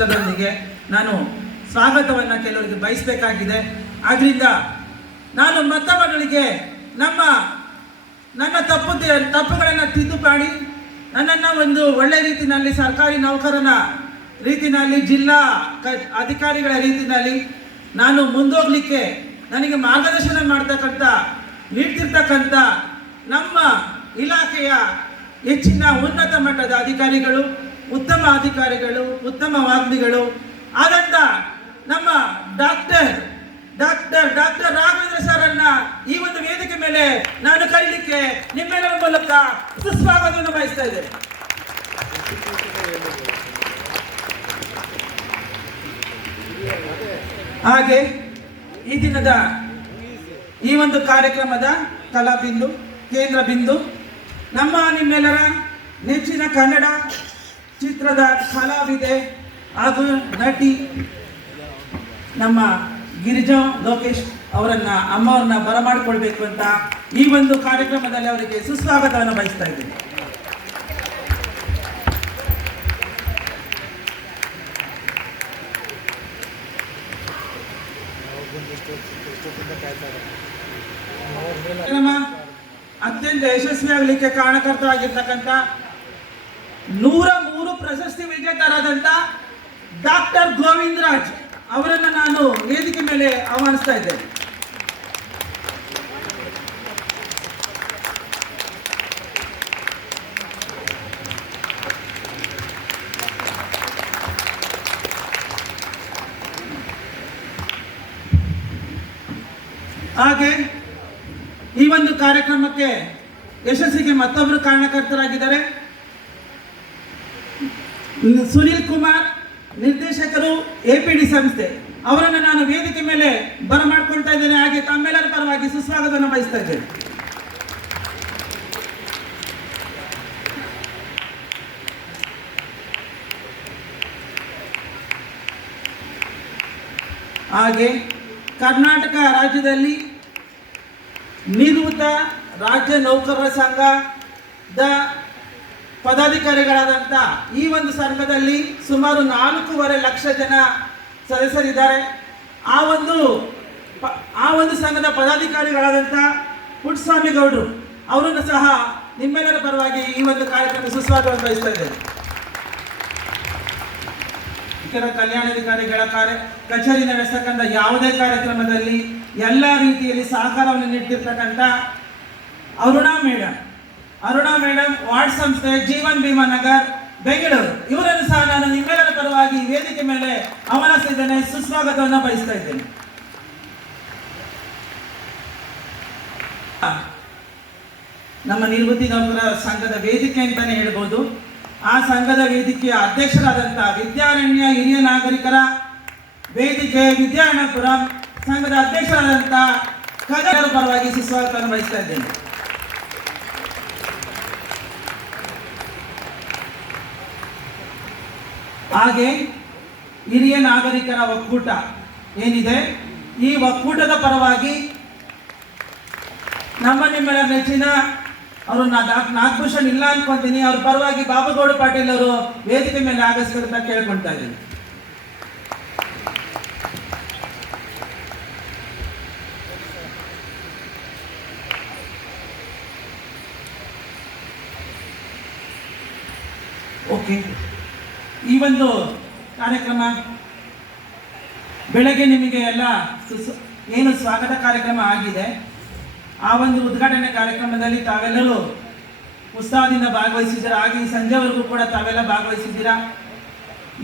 ದೊಂದಿಗೆ ನಾನು ಸ್ವಾಗತವನ್ನ ಕೆಲವರಿಗೆ ಬಯಸಬೇಕಾಗಿದೆ. ಆದ್ರಿಂದ ನಾನು ಮತ್ತೊಬ್ಬರಿಗೆ ನನ್ನ ತಪ್ಪುಗಳನ್ನು ತಿದ್ದುಪಾಡಿ ನನ್ನನ್ನು ಒಂದು ಒಳ್ಳೆ ರೀತಿಯಲ್ಲಿ ಸರ್ಕಾರಿ ನೌಕರನ ರೀತಿಯಲ್ಲಿ ಜಿಲ್ಲಾ ಅಧಿಕಾರಿಗಳ ರೀತಿಯಲ್ಲಿ ನಾನು ಮುಂದೋಗ್ಲಿಕ್ಕೆ ನನಗೆ ಮಾರ್ಗದರ್ಶನ ನೀಡ್ತಿರ್ತಕ್ಕಂಥ ನಮ್ಮ ಇಲಾಖೆಯ ಹೆಚ್ಚಿನ ಉನ್ನತ ಮಟ್ಟದ ಅಧಿಕಾರಿಗಳು, ಉತ್ತಮ ಅಧಿಕಾರಿಗಳು, ಉತ್ತಮ ವಾಗ್ಮಿಗಳು ಆದಂತ ನಮ್ಮ ಡಾಕ್ಟರ್ ರಾಘವೇಂದ್ರ ಸರ್ ಅನ್ನ ಈ ಒಂದು ವೇದಿಕೆ ಮೇಲೆ ನಾನು ಕರೀಲಿಕ್ಕೆ ನಿಮ್ಮೆಲ್ಲರ ಮೂಲಕ ಸುಸ್ವಾಗತವನ್ನು ಬಯಸ್ತಾ ಇದ್ದೇನೆ. ಹಾಗೆ ಈ ದಿನದ ಈ ಒಂದು ಕಾರ್ಯಕ್ರಮದ ಕಲಾಬಿಂದು, ಕೇಂದ್ರ ಬಿಂದು ನಿಮ್ಮೆಲ್ಲರ ನೆಚ್ಚಿನ ಕನ್ನಡ ಚಿತ್ರದ ಕಲಾವಿದೆ ಹಾಗೂ ನಟಿ ನಮ್ಮ ಗಿರಿಜಾ ಲೋಕೇಶ್ ಅಮ್ಮವ್ರನ್ನ ಬರಮಾಡಿಕೊಳ್ಬೇಕು ಅಂತ ಈ ಒಂದು ಕಾರ್ಯಕ್ರಮದಲ್ಲಿ ಅವರಿಗೆ ಸುಸ್ವಾಗತವನ್ನು ಬಯಸ್ತಾ ಇದ್ದೀನಿ. ಅತ್ಯಂತ ಯಶಸ್ವಿಯಾಗಲಿಕ್ಕೆ ಕಾರಣಕರ್ತರಾಗಿರ್ತಕ್ಕಂಥ 103 ಪ್ರಶಸ್ತಿ ವಿಜೇತರಾದಂಥ ಡಾಕ್ಟರ್ ಗೋವಿಂದರಾಜ್ ಅವರನ್ನು ನಾನು ವೇದಿಕೆ ಮೇಲೆ ಆಹ್ವಾನಿಸ್ತಾ ಇದ್ದೇನೆ. ಹಾಗೆ ಈ ಒಂದು ಕಾರ್ಯಕ್ರಮಕ್ಕೆ ಯಶಸ್ಸಿಗೆ ಮತ್ತೊಬ್ಬರು ಕಾರಣಕರ್ತರಾಗಿದ್ದಾರೆ. ಸುನೀಲ್ ಕುಮಾರ್, ನಿರ್ದೇಶಕರು, APD ಸಂಸ್ಥೆ, ಅವರನ್ನು ನಾನು ವೇದಿಕೆ ಮೇಲೆ ಬರಮಾಡ್ಕೊಳ್ತಾ ಇದ್ದೇನೆ. ಹಾಗೆ ತಮ್ಮೆಲ್ಲರ ಪರವಾಗಿ ಸುಸ್ವಾಗತವನ್ನು ಬಯಸ್ತಾ ಇದ್ದೇನೆ. ಹಾಗೆ ಕರ್ನಾಟಕ ರಾಜ್ಯದಲ್ಲಿ ನಿವೃತ್ತ ರಾಜ್ಯ ನೌಕರರ ಸಂಘದ ಪದಾಧಿಕಾರಿಗಳಾದಂಥ ಈ ಒಂದು ಸಂಘದಲ್ಲಿ ಸುಮಾರು 4.5 ಲಕ್ಷ ಜನ ಸದಸ್ಯರಿದ್ದಾರೆ. ಆ ಒಂದು ಸಂಘದ ಪದಾಧಿಕಾರಿಗಳಾದಂಥ ಪುಟ್ಟಸ್ವಾಮಿ ಗೌಡರು ಅವರನ್ನು ಸಹ ನಿಮ್ಮೆಲ್ಲರ ಪರವಾಗಿ ಈ ಒಂದು ಕಾರ್ಯಕ್ರಮ ಸುಸ್ವಾಗತ ಬಯಸ್ತಾ ಇದ್ದೇನೆ. ಕಲ್ಯಾಣಾಧಿಕಾರಿಗಳ ಕಚೇರಿ ನಡೆಸ್ತಕ್ಕಂಥ ಯಾವುದೇ ಕಾರ್ಯಕ್ರಮದಲ್ಲಿ ಎಲ್ಲ ರೀತಿಯಲ್ಲಿ ಸಹಕಾರವನ್ನು ನೀಡ್ತಿರ್ತಕ್ಕಂಥ ಅರುಣಾ ಮೇಡಮ್ ವಾರ್ಡ್ ಸಂಸ್ಥೆ ಜೀವನ್ ಭೀಮಾ ನಗರ್ ಬೆಂಗಳೂರು, ಇವರನ್ನು ಸಹ ನಾನು ನಿಮ್ಮೆಲ್ಲರ ಪರವಾಗಿ ವೇದಿಕೆ ಮೇಲೆ ಆಹ್ವಾನಿಸಿದ್ದೇನೆ, ಸುಸ್ವಾಗತವನ್ನು ಬಯಸ್ತಾ ಇದ್ದೇನೆ. ನಮ್ಮ ನಿವೃತ್ತಿ ನೌಕರರ ಸಂಘದ ವೇದಿಕೆ ಅಂತಾನೆ ಹೇಳ್ಬೋದು. ಆ ಸಂಘದ ವೇದಿಕೆಯ ಅಧ್ಯಕ್ಷರಾದಂಥ ವಿದ್ಯಾರಣ್ಯ ಹಿರಿಯ ನಾಗರಿಕರ ವೇದಿಕೆ ವಿದ್ಯಾರಣ್ಯಪುರ ಸಂಘದ ಅಧ್ಯಕ್ಷರಾದಂಥ ಕದರ ಪರವಾಗಿ ಸುಸ್ವಾಗತವನ್ನು ಬಯಸ್ತಾ ಇದ್ದೇನೆ. ಹಾಗೆ ಹಿರಿಯ ನಾಗರಿಕರ ಒಕ್ಕೂಟ ಏನಿದೆ, ಈ ಒಕ್ಕೂಟದ ಪರವಾಗಿ ನಿಮ್ಮೆಲ್ಲ ನೆಚ್ಚಿನ ಅವರು ನಾಗಭೂಷಣ್ ಇಲ್ಲ ಅನ್ಕೊಂತೀನಿ, ಅವ್ರ ಪರವಾಗಿ ಬಾಬುಗೌಡ ಪಾಟೀಲ್ ಅವರು ವೇದಿಕೆ ಮೇಲೆ ಆಗಮಿಸಬೇಕಂತ ಕೇಳ್ಕೊಳ್ತಾ ಇದ್ದೀನಿ. ಓಕೆ, ಈ ಒಂದು ಕಾರ್ಯಕ್ರಮ ಬೆಳಗ್ಗೆ ನಿಮಗೆ ಎಲ್ಲ ಏನು ಸ್ವಾಗತ ಕಾರ್ಯಕ್ರಮ ಆಗಿದೆ, ಆ ಒಂದು ಉದ್ಘಾಟನೆ ಕಾರ್ಯಕ್ರಮದಲ್ಲಿ ತಾವೆಲ್ಲರೂ ಉತ್ಸಾಹದಿಂದ ಭಾಗವಹಿಸಿದ್ದೀರಾ. ಹಾಗೆ ಈ ಸಂಜೆವರೆಗೂ ಕೂಡ ತಾವೆಲ್ಲ ಭಾಗವಹಿಸಿದ್ದೀರಾ.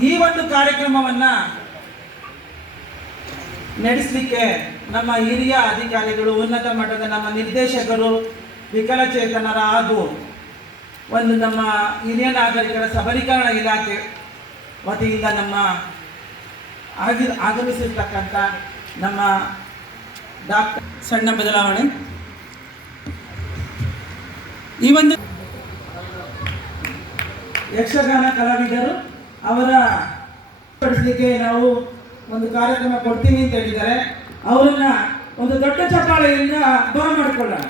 ಈ ಒಂದು ಕಾರ್ಯಕ್ರಮವನ್ನ ನಡೆಸಲಿಕ್ಕೆ ನಮ್ಮ ಹಿರಿಯ ಅಧಿಕಾರಿಗಳು, ಉನ್ನತ ಮಟ್ಟದ ನಮ್ಮ ನಿರ್ದೇಶಕರು, ವಿಕಲಚೇತನರ ಹಾಗೂ ನಮ್ಮ ಹಿರಿಯ ನಾಗರಿಕರ ಸಬಲೀಕರಣ ಇಲಾಖೆ ವತಿಯಿಂದ ಆಗಮಿಸಿರ್ತಕ್ಕಂಥ ನಮ್ಮ ಡಾಕ್ಟರ್ ಸಣ್ಣ ಬದಲಾವಣೆ ಈ ಒಂದು ಯಕ್ಷಗಾನ ಕಲಾವಿದರು ಅವರ ಪಡಿಸಲಿಕ್ಕೆ ನಾವು ಒಂದು ಕಾರ್ಯಕ್ರಮ ಕೊಡ್ತೀವಿ ಅಂತ ಹೇಳಿದ್ದಾರೆ. ಅವರನ್ನ ಒಂದು ದೊಡ್ಡ ಚಪ್ಪಾಳೆಯಿಂದ ಬರಮಾಡಿಕೊಳ್ಳೋಣ.